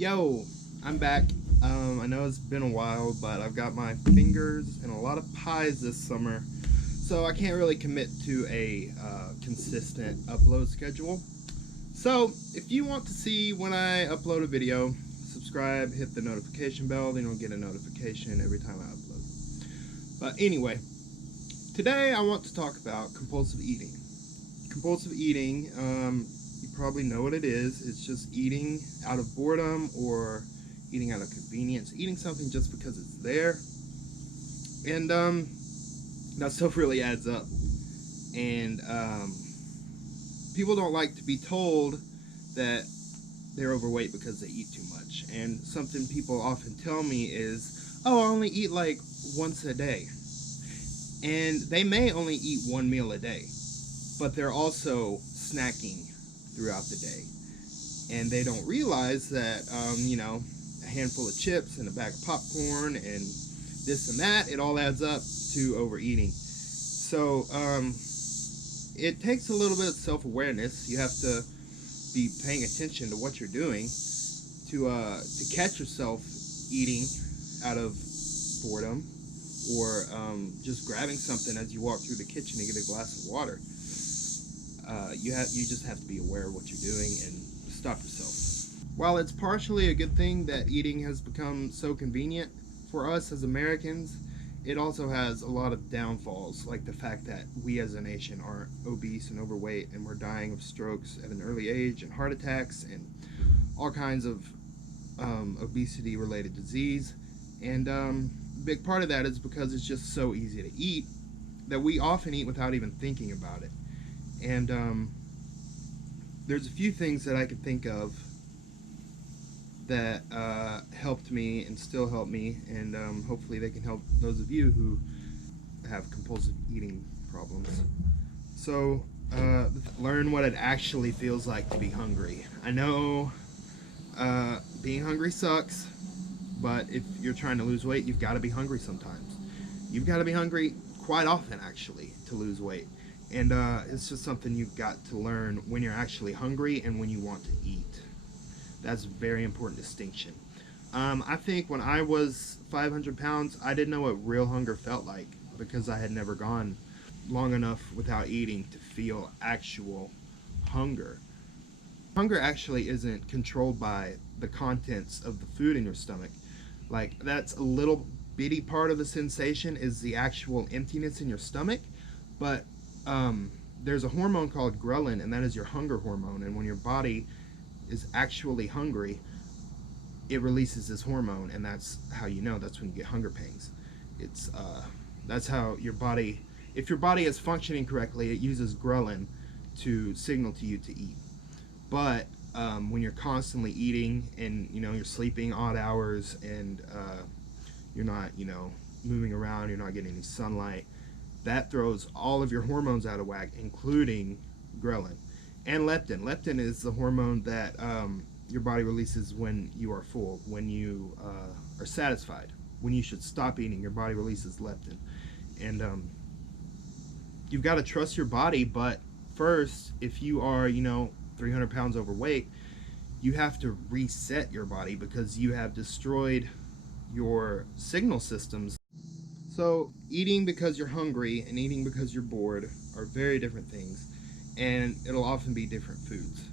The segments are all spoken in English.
Yo, I'm back. I know it's been a while, but I've got my fingers in a lot of pies this summer, so I can't really commit to a consistent upload schedule. So, if you want to see when I upload a video, subscribe, hit the notification bell, then you'll get a notification every time I upload. But anyway, today I want to talk about compulsive eating. Compulsive eating, you probably know what it is. It's just eating out of boredom or eating out of convenience, eating something just because it's there. And that stuff really adds up. And people don't like to be told that they're overweight because they eat too much. And something people often tell me is, oh, I only eat like once a day. And they may only eat one meal a day, but they're also snacking throughout the day. And they don't realize that, a handful of chips and a bag of popcorn and this and that, it all adds up to overeating. So it takes a little bit of self-awareness. You have to be paying attention to what you're doing to catch yourself eating out of boredom or just grabbing something as you walk through the kitchen to get a glass of water. You just have to be aware of what you're doing and stop yourself. While it's partially a good thing that eating has become so convenient for us as Americans, it also has a lot of downfalls, like the fact that we as a nation are obese and overweight, and we're dying of strokes at an early age and heart attacks and all kinds of obesity-related disease. And a big part of that is because it's just so easy to eat that we often eat without even thinking about it. And there's a few things that I could think of that helped me and still help me, and hopefully they can help those of you who have compulsive eating problems. So, learn what it actually feels like to be hungry. I know being hungry sucks, but if you're trying to lose weight, you've got to be hungry sometimes. You've got to be hungry quite often, actually, to lose weight. And it's just something you've got to learn when you're actually hungry and when you want to eat. That's a very important distinction. I think when I was 500 pounds, I didn't know what real hunger felt like because I had never gone long enough without eating to feel actual hunger. Hunger actually isn't controlled by the contents of the food in your stomach. Like, that's a little bitty part of the sensation is the actual emptiness in your stomach, but there's a hormone called ghrelin, and that is your hunger hormone. And when your body is actually hungry, it releases this hormone, and that's how you know. That's when you get hunger pangs. It's that's how your body, if your body is functioning correctly, it uses ghrelin to signal to you to eat. But when you're constantly eating and you're sleeping odd hours and you're not moving around, you're not getting any sunlight, that throws all of your hormones out of whack, including ghrelin and leptin. Leptin is the hormone that your body releases when you are full, when you are satisfied. When you should stop eating, your body releases leptin. And you've got to trust your body, but first, if you are 300 pounds overweight, you have to reset your body because you have destroyed your signal systems. So eating because you're hungry and eating because you're bored are very different things, and it'll often be different foods.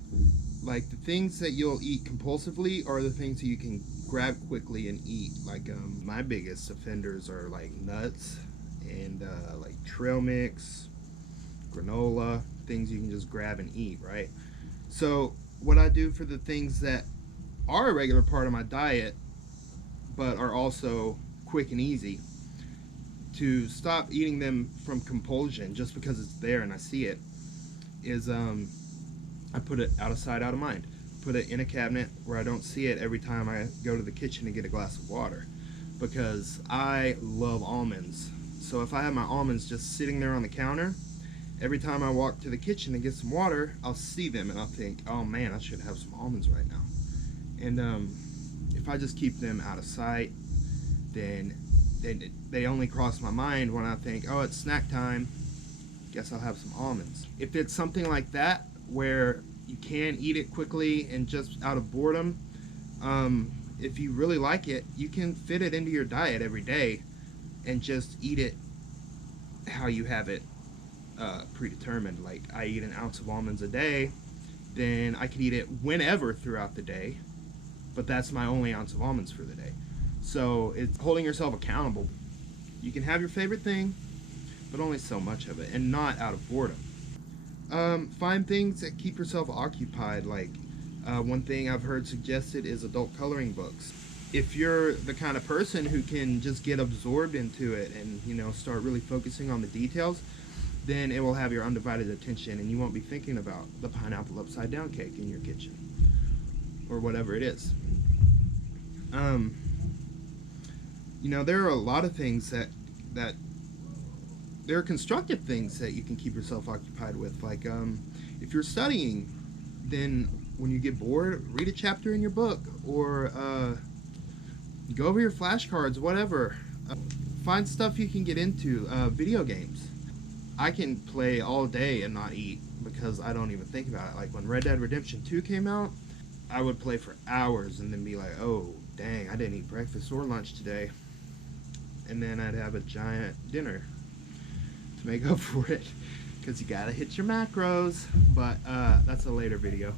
Like, the things that you'll eat compulsively are the things that you can grab quickly and eat. Like my biggest offenders are like nuts and like trail mix, granola, things you can just grab and eat, right? So what I do for the things that are a regular part of my diet but are also quick and easy, to stop eating them from compulsion just because it's there and I see it, is I put it out of sight, out of mind. Put it in a cabinet where I don't see it every time I go to the kitchen to get a glass of water, because I love almonds. So if I have my almonds just sitting there on the counter, every time I walk to the kitchen to get some water, I'll see them and I'll think, oh man, I should have some almonds right now. And if I just keep them out of sight, then they only cross my mind when I think, oh, it's snack time, guess I'll have some almonds. If it's something like that where you can eat it quickly and just out of boredom, If you really like it, you can fit it into your diet every day and just eat it how you have it predetermined. Like, I eat an ounce of almonds a day, then I could eat it whenever throughout the day, but that's my only ounce of almonds for the day. So it's holding yourself accountable. You can have your favorite thing, but only so much of it, and not out of boredom. Find things that keep yourself occupied. Like, one thing I've heard suggested is adult coloring books. If you're the kind of person who can just get absorbed into it and, start really focusing on the details, then it will have your undivided attention, and you won't be thinking about the pineapple upside down cake in your kitchen or whatever it is. There are a lot of things that there are constructive things that you can keep yourself occupied with. Like, if you're studying, then when you get bored, read a chapter in your book, or go over your flashcards, whatever. Find stuff you can get into. Video games. I can play all day and not eat because I don't even think about it. Like, when Red Dead Redemption 2 came out, I would play for hours and then be like, oh, dang, I didn't eat breakfast or lunch today. And then I'd have a giant dinner to make up for it, because you gotta hit your macros. But that's a later video.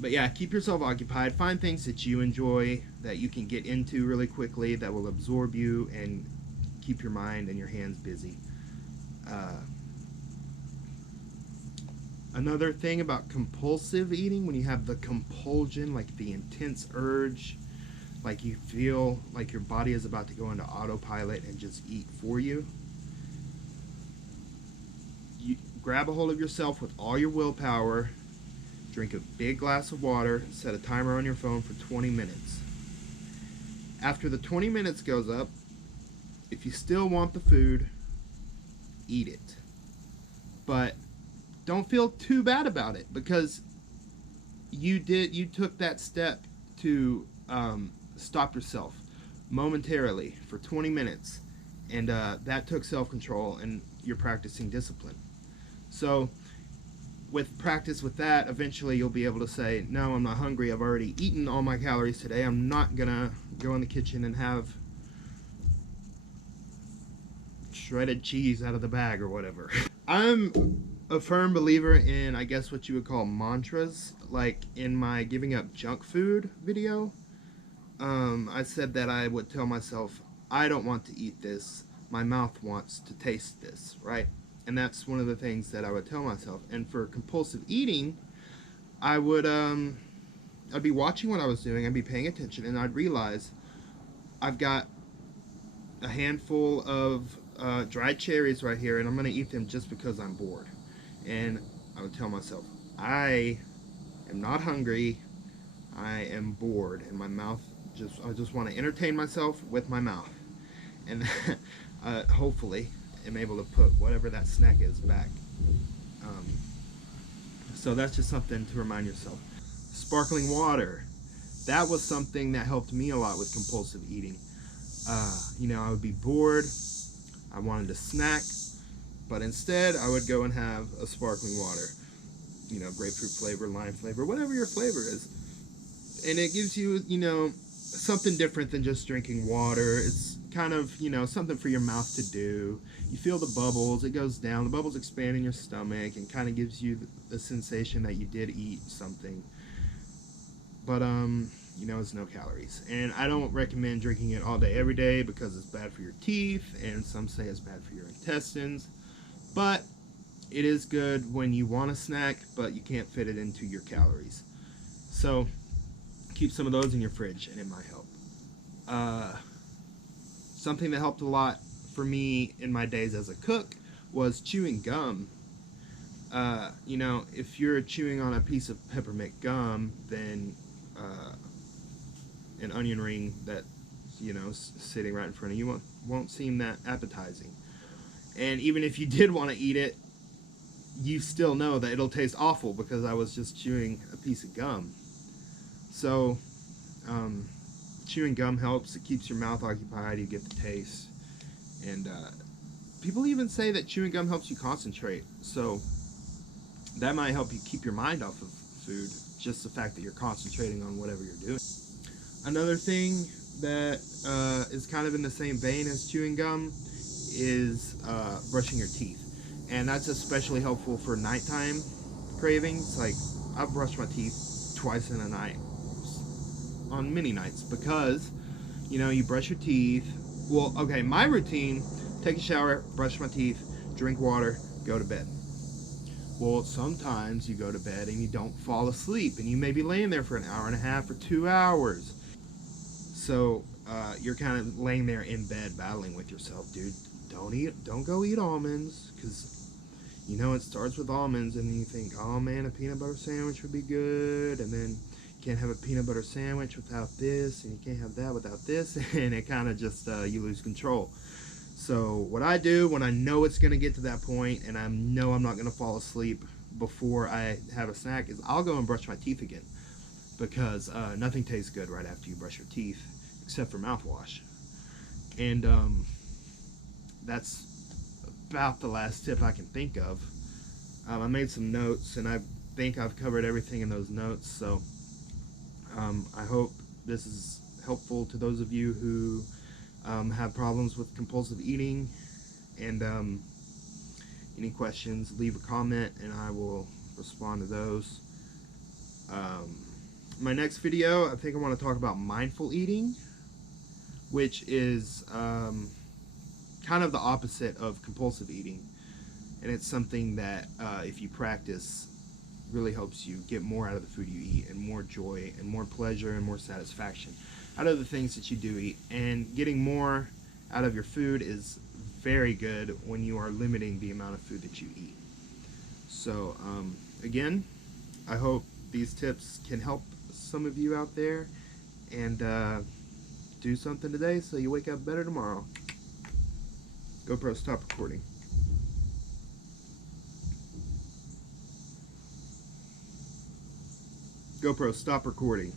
But yeah, keep yourself occupied. Find things that you enjoy, that you can get into really quickly, that will absorb you and keep your mind and your hands busy. Another thing about compulsive eating, when you have the compulsion, like the intense urge, like you feel like your body is about to go into autopilot and just eat for you, you grab a hold of yourself with all your willpower, drink a big glass of water, set a timer on your phone for 20 minutes. After the 20 minutes goes up, if you still want the food, eat it. But don't feel too bad about it, because you took that step to stop yourself momentarily for 20 minutes, and that took self-control, and you're practicing discipline. So with practice with that, eventually you'll be able to say, no, I'm not hungry, I've already eaten all my calories today, I'm not gonna go in the kitchen and have shredded cheese out of the bag or whatever. I'm a firm believer in, I guess, what you would call mantras. Like, in my giving up junk food video, I said that I would tell myself, I don't want to eat this, my mouth wants to taste this, right? And that's one of the things that I would tell myself. And for compulsive eating, I'd be watching what I was doing, I'd be paying attention, and I'd realize I've got a handful of dried cherries right here, and I'm gonna eat them just because I'm bored. And I would tell myself, I am not hungry, I am bored, and my mouth I just want to entertain myself with my mouth. And hopefully am able to put whatever that snack is back. So that's just something to remind yourself. Sparkling water. That was something that helped me a lot with compulsive eating. I would be bored, I wanted a snack, but instead I would go and have a sparkling water. Grapefruit flavor, lime flavor, whatever your flavor is. And it gives you, something different than just drinking water. It's kind of, something for your mouth to do. You feel the bubbles, it goes down, the bubbles expand in your stomach, and kind of gives you the sensation that you did eat something. But, it's no calories. And I don't recommend drinking it all day, every day, because it's bad for your teeth, and some say it's bad for your intestines. But it is good when you want a snack, but you can't fit it into your calories. So keep some of those in your fridge, and it might help. Something that helped a lot for me in my days as a cook was chewing gum. If you're chewing on a piece of peppermint gum, then an onion ring that sitting right in front of you won't seem that appetizing. And even if you did want to eat it, you still know that it'll taste awful because I was just chewing a piece of gum. So chewing gum helps. It keeps your mouth occupied, you get the taste. And people even say that chewing gum helps you concentrate, so that might help you keep your mind off of food. Just the fact that you're concentrating on whatever you're doing. Another thing that is kind of in the same vein as chewing gum is brushing your teeth. And that's especially helpful for nighttime cravings. Like, I've brushed my teeth twice in a night on many nights because, you brush your teeth. Well, okay, my routine: take a shower, brush my teeth, drink water, go to bed. Well, sometimes you go to bed and you don't fall asleep, and you may be laying there for an hour and a half or 2 hours. So you're kind of laying there in bed battling with yourself, dude. Don't go eat almonds, because it starts with almonds, and you think, oh man, a peanut butter sandwich would be good, and then you can't have a peanut butter sandwich without this, and you can't have that without this, and it kind of just you lose control. So what I do when I know it's going to get to that point, and I know I'm not going to fall asleep before I have a snack, is I'll go and brush my teeth again, because nothing tastes good right after you brush your teeth except for mouthwash. And that's about the last tip I can think of. I made some notes, and I think I've covered everything in those notes, so I hope this is helpful to those of you who have problems with compulsive eating. And any questions, leave a comment and I will respond to those. My next video, I think I want to talk about mindful eating, which is kind of the opposite of compulsive eating, and it's something that if you practice, really helps you get more out of the food you eat, and more joy and more pleasure and more satisfaction out of the things that you do eat. And getting more out of your food is very good when you are limiting the amount of food that you eat. So again, I hope these tips can help some of you out there, and do something today so you wake up better tomorrow. GoPro, stop recording. GoPro, stop recording.